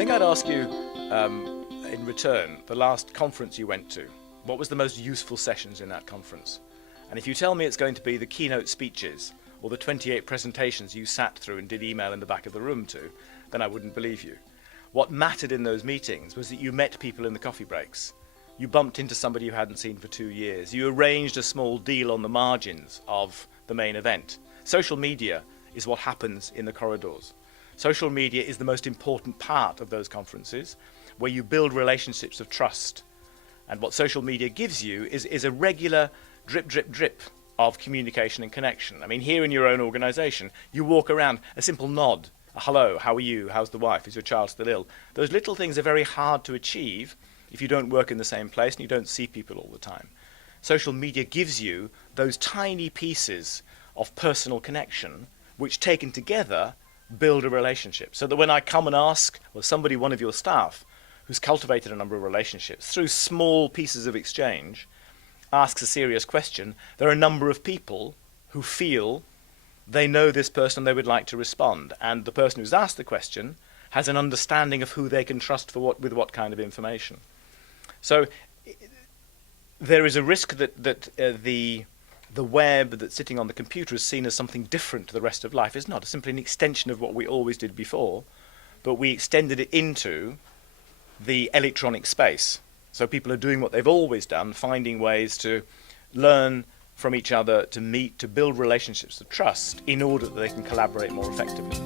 think I'd ask you, in return, the last conference you went to. What was the most useful sessions in that conference? And if you tell me it's going to be the keynote speeches or the 28 presentations you sat through and did email in the back of the room to, then I wouldn't believe you. What mattered in those meetings was that you met people in the coffee breaks. You bumped into somebody you hadn't seen for 2 years. You arranged a small deal on the margins of the main event. Social media is what happens in the corridors. Social media is the most important part of those conferences, where you build relationships of trust. And what social media gives you is a regular drip, drip, drip of communication and connection. I mean, here in your own organisation, you walk around, a simple nod, a hello, how are you, how's the wife, is your child still ill? Those little things are very hard to achieve if you don't work in the same place and you don't see people all the time. Social media gives you those tiny pieces of personal connection, which taken together build a relationship. So that when I come and ask, or somebody, one of your staff, who's cultivated a number of relationships through small pieces of exchange, asks a serious question, there are a number of people who feel they know this person, they would like to respond. And the person who's asked the question has an understanding of who they can trust for with what kind of information. So there is a risk that the web that's sitting on the computer is seen as something different to the rest of life. It's not. It's simply an extension of what we always did before, but we extended it into the electronic space. So people are doing what they've always done, finding ways to learn from each other, to meet, to build relationships of trust in order that they can collaborate more effectively.